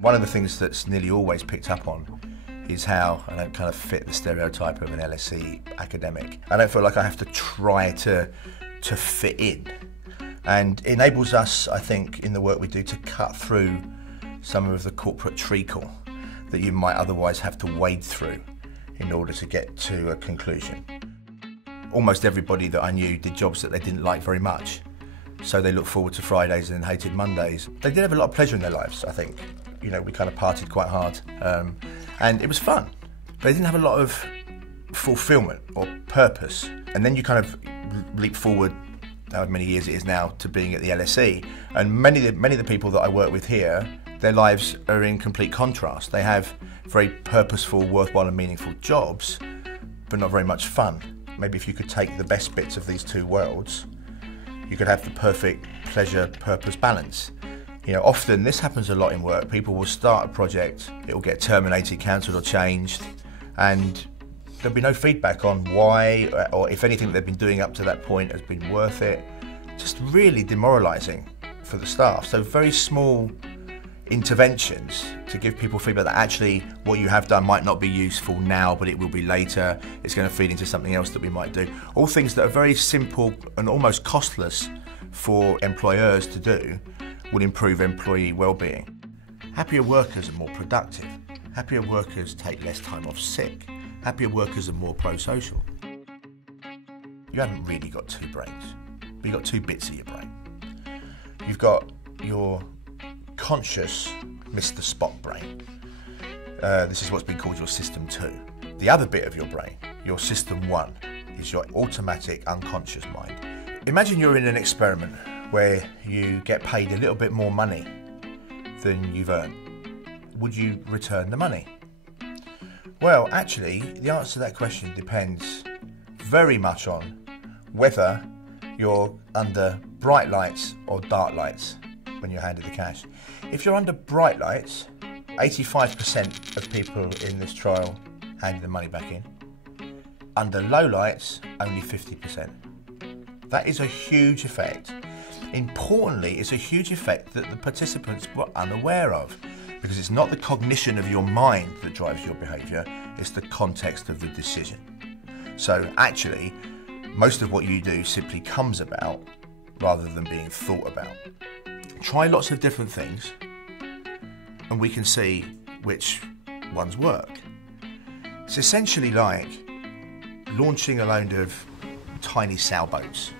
One of the things that's nearly always picked up on is how I don't kind of fit the stereotype of an LSE academic. I don't feel like I have to try to fit in. And it enables us, I think, in the work we do to cut through some of the corporate treacle that you might otherwise have to wade through in order to get to a conclusion. Almost everybody that I knew did jobs that they didn't like very much. So they looked forward to Fridays and hated Mondays. They did have a lot of pleasure in their lives, I think. You know, we kind of partied quite hard, and it was fun. But they didn't have a lot of fulfillment or purpose. And then you kind of leap forward, however many years it is now, to being at the LSE. And many of the people that I work with here, their lives are in complete contrast. They have very purposeful, worthwhile and meaningful jobs, but not very much fun. Maybe if you could take the best bits of these two worlds, you could have the perfect pleasure-purpose balance. You know, often this happens a lot in work. People will start a project, it will get terminated, cancelled or changed, and there'll be no feedback on why, or if anything they've been doing up to that point has been worth it. Just really demoralising for the staff. So very small interventions to give people feedback that actually what you have done might not be useful now, but it will be later. It's going to feed into something else that we might do. All things that are very simple and almost costless for employers to do will improve employee well-being. Happier workers are more productive. Happier workers take less time off sick. Happier workers are more pro-social. You haven't really got two brains, but you've got two bits of your brain. You've got your conscious Mr. Spock brain. This is what's been called your System 2. The other bit of your brain, your System 1, is your automatic unconscious mind. Imagine you're in an experiment where you get paid a little bit more money than you've earned. Would you return the money? Well, actually, the answer to that question depends very much on whether you're under bright lights or dark lights when you're handed the cash. If you're under bright lights, 85% of people in this trial handed the money back in. Under low lights, only 50%. That is a huge effect. Importantly, it's a huge effect that the participants were unaware of, because it's not the cognition of your mind that drives your behaviour, it's the context of the decision. So actually, most of what you do simply comes about rather than being thought about. Try lots of different things and we can see which ones work. It's essentially like launching a load of tiny sailboats.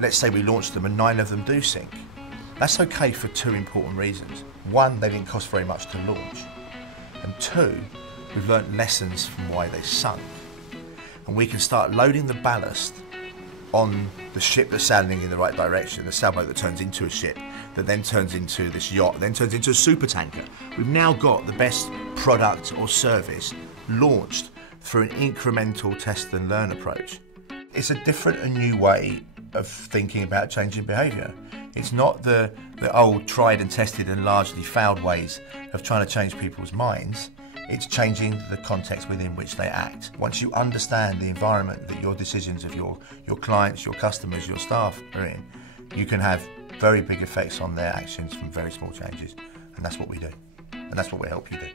Let's say we launch them and 9 of them do sink. That's okay for two important reasons. One, they didn't cost very much to launch. And two, we've learnt lessons from why they sunk. And we can start loading the ballast on the ship that's sailing in the right direction, the sailboat that turns into a ship, that then turns into this yacht, then turns into a supertanker. We've now got the best product or service launched through an incremental test and learn approach. It's a different and new way of thinking about changing behaviour. It's not the old tried and tested and largely failed ways of trying to change people's minds. It's changing the context within which they act. Once you understand the environment that your decisions of your clients, your customers, your staff are in, you can have very big effects on their actions from very small changes. And that's what we do. And that's what we help you do.